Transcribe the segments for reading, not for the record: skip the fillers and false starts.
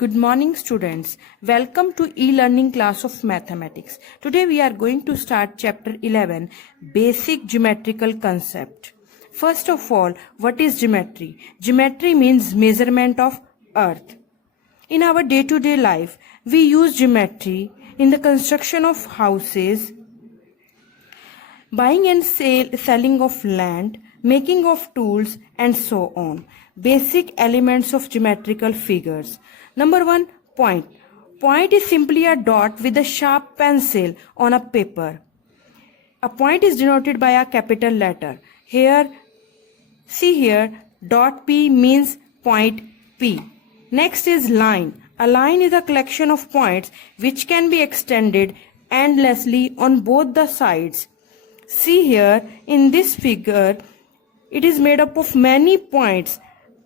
Good morning students. Welcome to e-learning class of mathematics. Today we are going to start chapter 11, basic geometrical concept. First of all, what is geometry? Geometry means measurement of earth. In our day-to-day life, we use geometry in the construction of houses, buying and selling of land, making of tools and so on. Basic elements of geometrical figures. Number 1, point. Point is simply a dot with a sharp pencil on a paper. A point is denoted by a capital letter. See here, dot P means point P. Next is line. A line is a collection of points which can be extended endlessly on both the sides. See here, in this figure, it is made up of many points.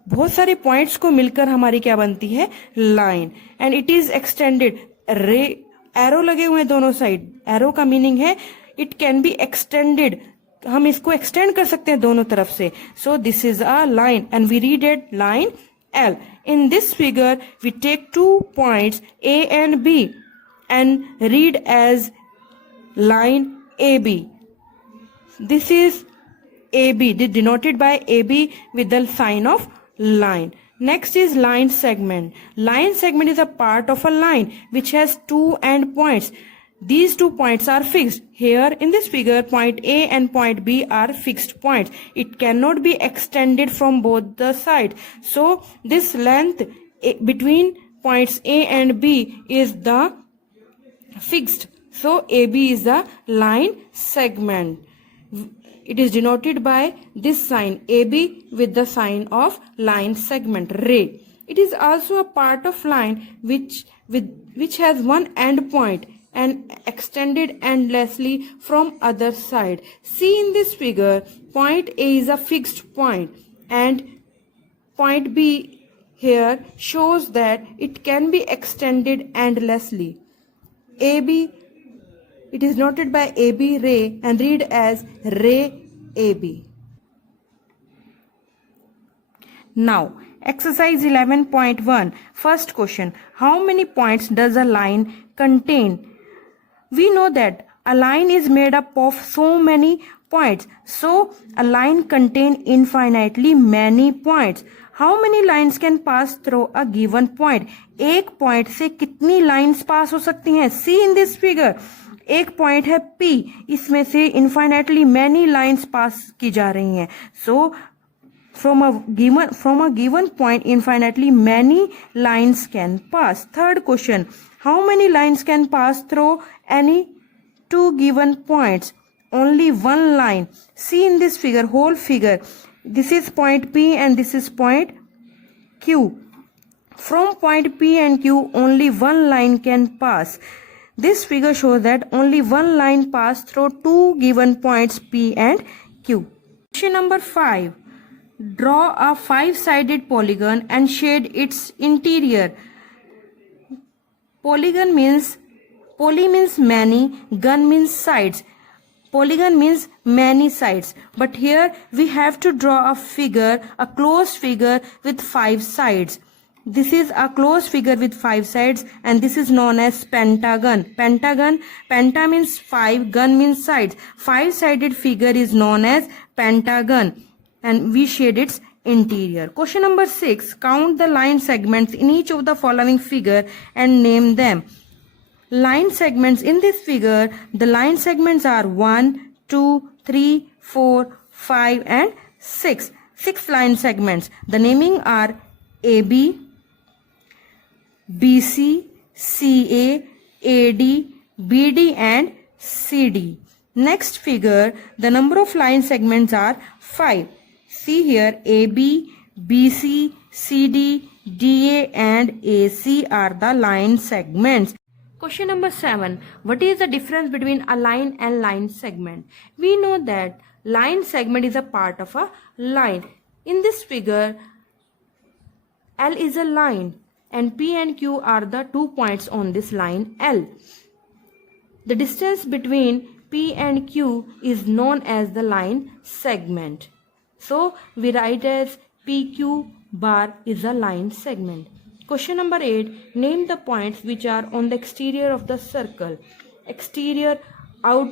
बहुत सारे points को मिलकर हमारी क्या बनती है? Line. And it is extended. Arrow लगे हुए हैं दोनों साइड. एरो का मीनिंग है इट कैन बी एक्सटेंडेड. हम इसको एक्सटेंड कर सकते हैं दोनों तरफ से. So this is a line and we read it line L. In this figure, we take 2 points A and B and read as line AB. This is AB, denoted by AB with the sign of line. Next is line segment. Line segment is a part of a line which has 2 end points. These 2 points are fixed. Here in this figure, point A and point B are fixed points. It cannot be extended from both the sides. So this length between points A and B is the fixed. So AB is the line segment. It is denoted by this sign AB with the sign of line segment ray. It is also a part of line which has one end point and extended endlessly from other side. See in this figure, point A is a fixed point and point B here shows that it can be extended endlessly. AB, it is noted by AB ray and read as ray AB. Now, exercise 11.1. First question. How many points does a line contain? We know that a line is made up of so many points. So, a line contains infinitely many points. How many lines can pass through a given point? एक point से कितनी lines pass हो सकती हैं? See in this figure. एक point है P, इसमें से इनफाइनाइटली मैनी लाइन्स पास की जा रही हैं. सो from a given point infinitely many lines can pass. Third question. How many lines can pass through any 2 given points? Only one line. See in this figure, whole figure. This is point P and this is point Q. From point P and Q only one line can pass. This figure shows that only one line passed through 2 given points P and Q. Question number 5. Draw a 5-sided polygon and shade its interior. Poly means many, gun means sides. Polygon means many sides. But here we have to draw a closed figure with 5 sides. This is a closed figure with 5 sides and this is known as pentagon. Penta means 5, gun means sides. 5-sided figure is known as pentagon and we shade its interior. Question number 6. Count the line segments in each of the following figure and name them. Line segments in this figure, the line segments are 1, 2, 3, 4, 5 and 6. 6 line segments. The naming are AB, BC, CA, AD, BD and CD. Next figure, the number of line segments are 5. See here, AB, BC, CD, DA and AC are the line segments. Question number 7. What is the difference between a line and line segment? We know that line segment is a part of a line. In this figure, L is a line and P and Q are the 2 points on this line L. The distance between P and Q is known as the line segment. So we write as PQ bar is a line segment. Question number 8. Name the points which are on the exterior of the circle. Exterior, out.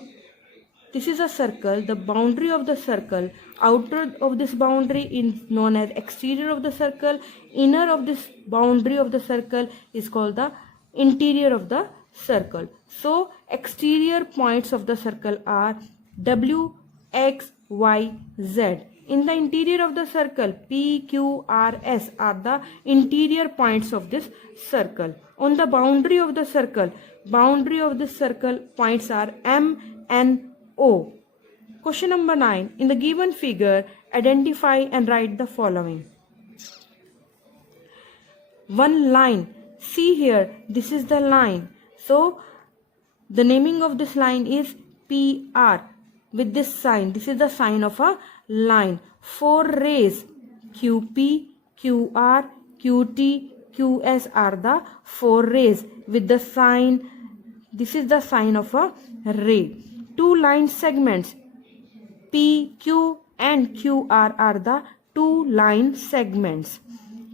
This is a circle. The boundary of the circle, outer of this boundary is known as exterior of the circle. Inner of this boundary of the circle is called the interior of the circle. So exterior points of the circle are W, X, Y, Z. In the interior of the circle, P, Q, R, S are the interior points of this circle. On the boundary of the circle points are M, N, O. Question number 9. In the given figure, identify and write the following. One line. See here, this is the line. So the naming of this line is PR with this sign. This is the sign of a line. 4 rays, QP, QR, QT, QS are the 4 rays with the sign. This is the sign of a ray. 2 line segments, PQ and QR are the 2 line segments.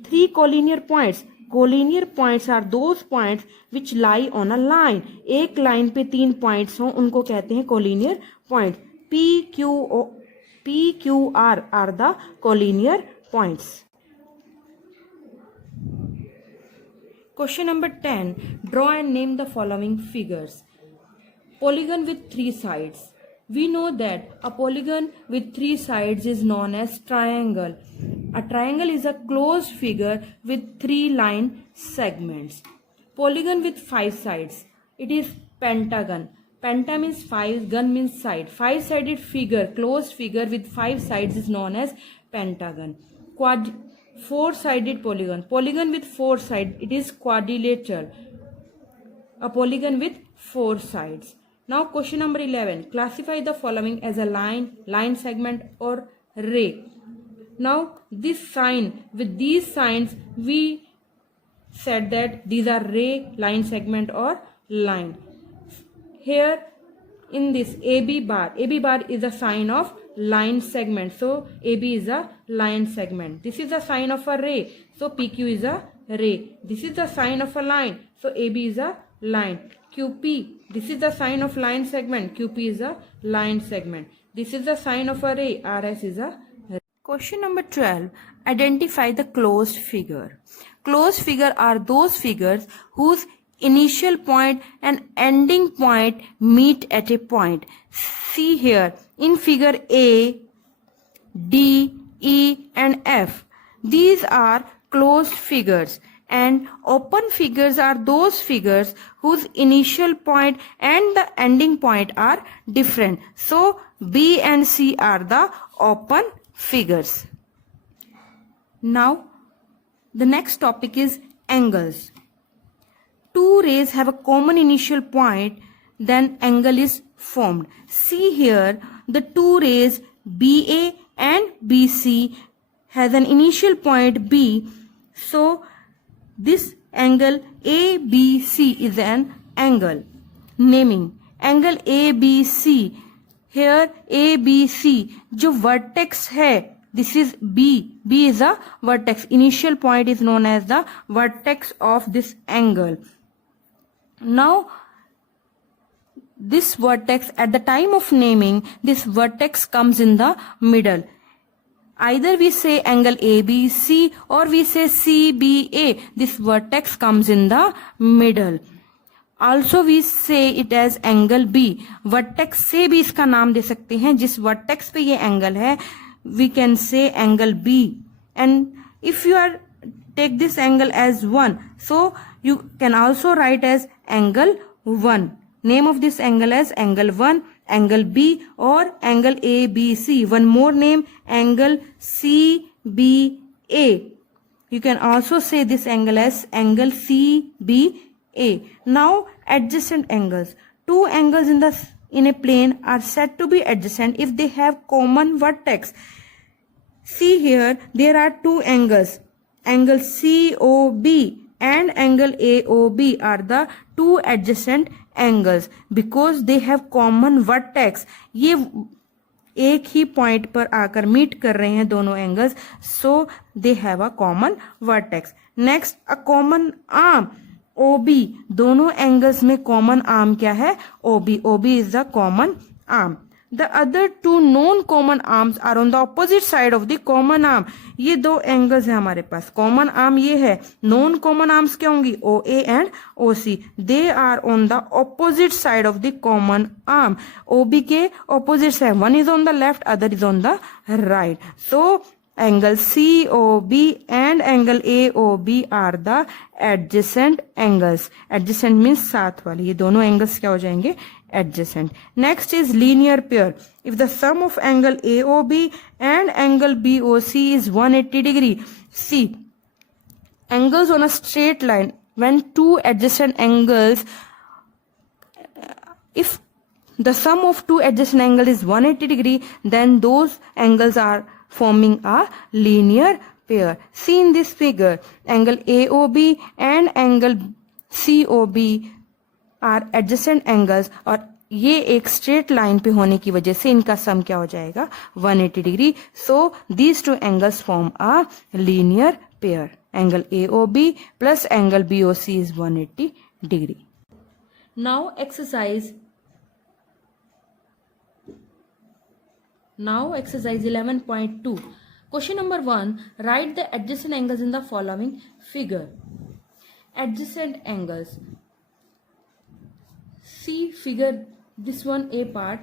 3 collinear points. Collinear points are those points which lie on a line. एक line पे 3 points हों उनको कहते हैं collinear points. PQR are the collinear points. Question number 10. Draw and name the following figures. Polygon with 3 sides. We know that a polygon with 3 sides is known as triangle. A triangle is a closed figure with 3 line segments. Polygon with 5 sides. It is pentagon. Penta means 5, gun means side. 5-sided figure, closed figure with 5 sides is known as pentagon. 4-sided polygon. Polygon with 4 sides. It is quadrilateral. A polygon with 4 sides. Now question number 11. Classify the following as a line segment or ray. Now this sign, with these signs we said that these are ray, line segment or line. Here in this AB bar is a sign of line segment. So AB is a line segment. This is a sign of a ray. So PQ is a ray. This is the sign of a line. So AB is a line. QP, this is the sign of line segment. QP is a line segment. This is the sign of a ray. RS is a ray. Question number 12. Identify the closed figure. Closed figure are those figures whose initial point and ending point meet at a point. See here in figure A, D, E and F. These are closed figures. And open figures are those figures whose initial point and the ending point are different. So B and C are the open figures. Now the next topic is angles. 2 rays have a common initial point, then angle is formed. See here the 2 rays BA and BC has an initial point B. So this angle ABC is an angle. Naming angle ABC. Here ABC जो vertex है, this is B. B is a vertex. Initial point is known as the vertex of this angle. Now this vertex, at the time of naming, this vertex comes in the middle. Either we say angle ABC or we say CBA. This vertex comes in the middle. Also we say it as angle B. Vertex से भी इसका नाम दे सकते हैं. जिस vertex पे ये angle है, we can say angle B. And if you are take this angle as 1, so you can also write as angle 1. Name of this angle as angle 1, angle B or angle ABC. One more name, angle CBA. You can also say this angle as angle CBA. Now adjacent angles. 2 angles in a plane are said to be adjacent if they have common vertex. See here there are 2 angles. Angle COB and angle AOB are the 2 adjacent angles because they have common vertex. ये एक ही point पर आकर meet कर रहे हैं दोनों angles, so they have a common vertex. Next, a common arm OB, दोनों angles में कॉमन आर्म क्या है? OB। OB is the common arm. The other two known common arms are on the opposite side of the common arm. ये दो angles है हमारे पास, common arm ये है, नॉन कॉमन आर्म्स क्या होंगी? OA and OC। They are on the opposite side of the common arm. OB के ऑपोजिट side, one is on the left, other is on the right. So angle COB and angle AOB are the adjacent angles. Adjacent means साथ वाली, ये दोनों angles क्या हो जाएंगे? Adjacent. Next is linear pair. If the sum of angle AOB and angle BOC is 180 degree, see, angles on a straight line, when two adjacent angles, if the sum of two adjacent angles is 180 degree, then those angles are forming a linear pair. See in this figure, angle AOB and angle COB are adjacent angles, और ये एक straight line पे होने की वजह से इनका सम क्या हो जाएगा? 180 degree. So these two angles form a linear pair. Angle AOB plus angle BOC is 180 degree. Now exercise 11.2. Question number 1. Write the adjacent angles in the following figure. Adjacent angles. See figure, this one A part.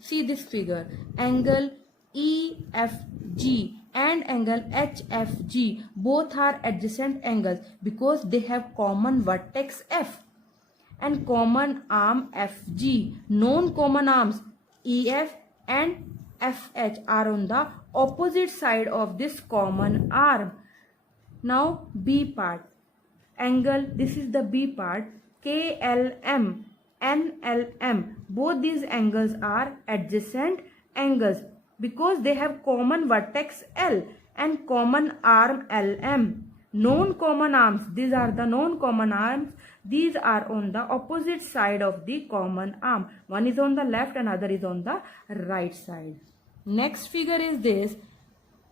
See this figure. Angle EFG and angle HFG both are adjacent angles because they have common vertex F and common arm FG. Known common arms EF and FH are on the opposite side of this common arm. Now B part, angle, this is the B part, KLM, NLM, both these angles are adjacent angles because they have common vertex L and common arm LM. Known common arms, these are the known common arms, these are on the opposite side of the common arm, one is on the left and other is on the right side. Next figure is this.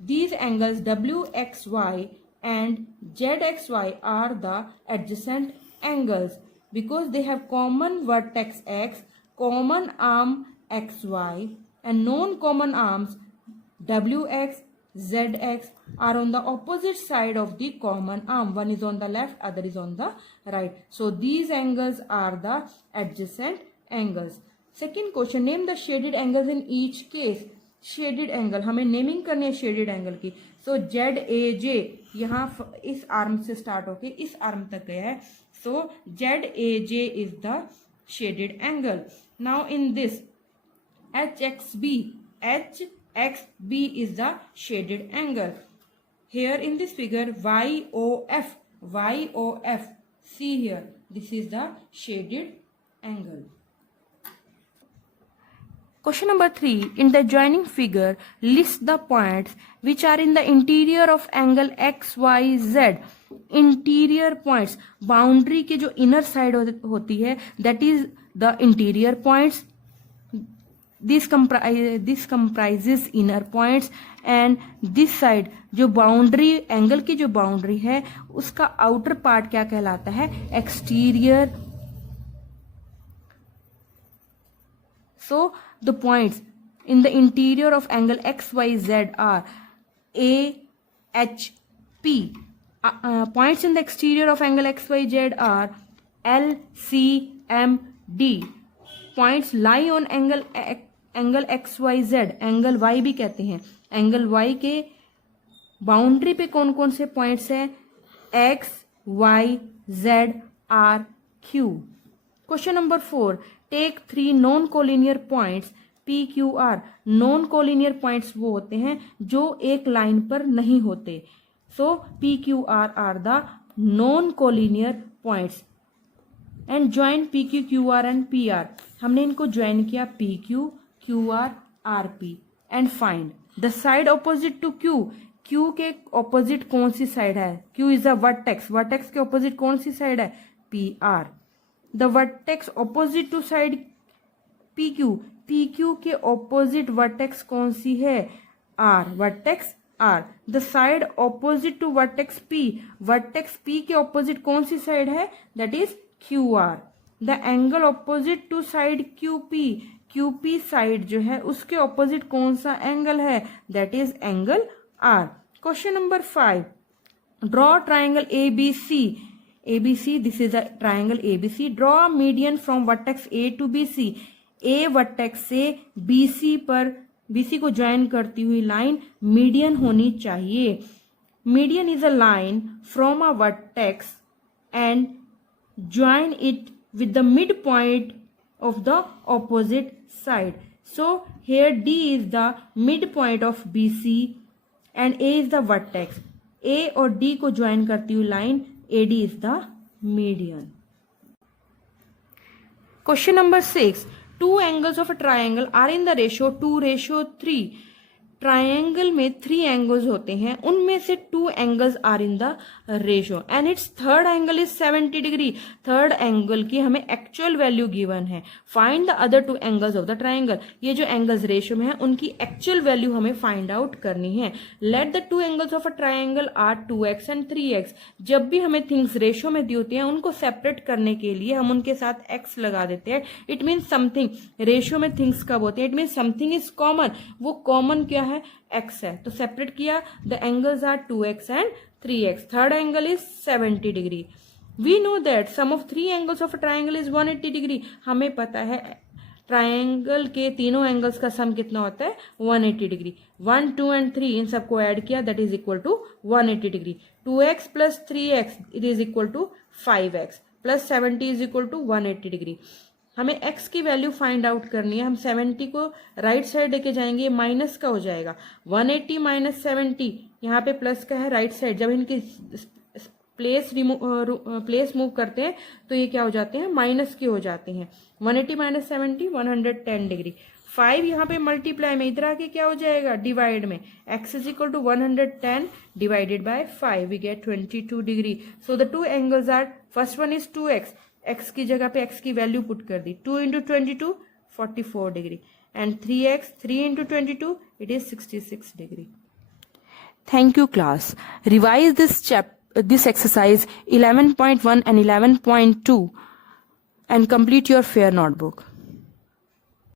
These angles WXY and ZXY are the adjacent angles because they have common vertex X, common arm XY, and known common arms WX, ZX are on the opposite side of the common arm. One is on the left, other is on the right. So these angles are the adjacent angles. Second question, name the shaded angles in each case. Shaded angle, हमें naming करनी है shaded angle की। सो ZAJ यहाँ इस arm से start होके इस arm तक गया है, सो ZAJ is the shaded angle. Now in this HXB is the shaded angle. Here in this figure YOF, see here, this is the shaded angle. Question number 3. In the adjoining figure, list the points which are in the interior of angle XYZ. Interior points, boundary के जो inner side होती है, that is the interior points. This comprises inner points, and this side जो boundary angle की जो boundary है उसका outer part क्या कहलाता है? Exterior. So the points in the interior of angle XYZ are AHP. Points in the exterior of angle XYZ are LCMD. Points lie on angle XYZ. Angle Y भी कहते हैं. Angle Y के boundary पे कौन कौन से points हैं? X, Y, Z, R, Q. Question number 4. Take 3 non collinear points P, Q, R. Non collinear points वो होते हैं जो एक लाइन पर नहीं होते. So P, Q, R are the non collinear points. And join P, Q, Q, R and P, R. हमने इनको ज्वाइन किया P, Q, Q, R, R, P. And find the side opposite to Q. Q के opposite कौन सी side है? Q is a vertex. Vertex के opposite कौन सी साइड है? P, R. The vertex opposite to side PQ. P Q के opposite vertex कौन सी है? R, vertex R. The side opposite to vertex P, vertex P के ऑपोजिट कौन सी साइड है? That is Q R. The angle opposite to side Q P, Q P side जो है उसके ऑपोजिट कौन सा एंगल है? That is angle R. Question number 5, draw triangle ABC, ABC, this is a triangle ABC. Draw a median from vertex A to BC. A vertex से BC पर, BC को join करती हुई लाइन मीडियन होनी चाहिए। Median is a line from a vertex and join it with the midpoint of the opposite side. So here D is the midpoint of BC and A is the vertex. A और D को join करती हुई line AD is the median. Question number 6. Two angles of a triangle are in the ratio 2:3. Triangle में 3 angles होते हैं, उनमें से 2 angles are in the ratio and its third angle is 70 degree. Third angle की हमें actual value given है। Find the other 2 angles of the triangle. ये जो एंगल्स रेशियो में है उनकी एक्चुअल वैल्यू हमें फाइंड आउट करनी है। Let the 2 angles of a triangle are 2x and 3x। जब भी हमें थिंग्स रेशियो में दी होती हैं उनको सेपरेट करने के लिए हम उनके साथ x लगा देते हैं। इट मीन्स समथिंग, रेशियो में थिंग्स कब होते हैं? It means something is common. वो कॉमन क्या है? x है, तो सेपरेट किया। The angles are 2x and 3x। Third angle is 70 degree. We know that sum of 3 angles of a triangle is 180 degree. हमें पता है ट्राइंगल के तीनों एंगल्स का सम कितना होता है? 180 डिग्री। 1, 2 एंड 3 इन सबको ऐड किया, that is equal to 180 degree. 2x plus 3x it is equal to 5x plus 70 is equal to 180 degree. हमें x की वैल्यू फाइंड आउट करनी है। हम 70 को राइट साइड लेके जाएंगे, माइनस का हो जाएगा। 180 माइनस 70, यहाँ पे प्लस का है राइट साइड। जब इनकी प्लेस मूव करते हैं तो ये क्या हो जाते हैं? माइनस के हो जाते हैं। 180 माइनस 70 110 डिग्री। 5 यहाँ पे मल्टीप्लाई में, इधर आके क्या हो जाएगा? डिवाइड में। x is equal to 110 divided by 5, we get 22 degree. So the 2 angles are, first one is 2x, x की जगह पे x की वैल्यू पुट कर दी। 2 into 22 44 degree and 3x 3 into 22 it is 66 degree. Thank you class. Revise this exercise 11.1 and 11.2 and complete your fair notebook.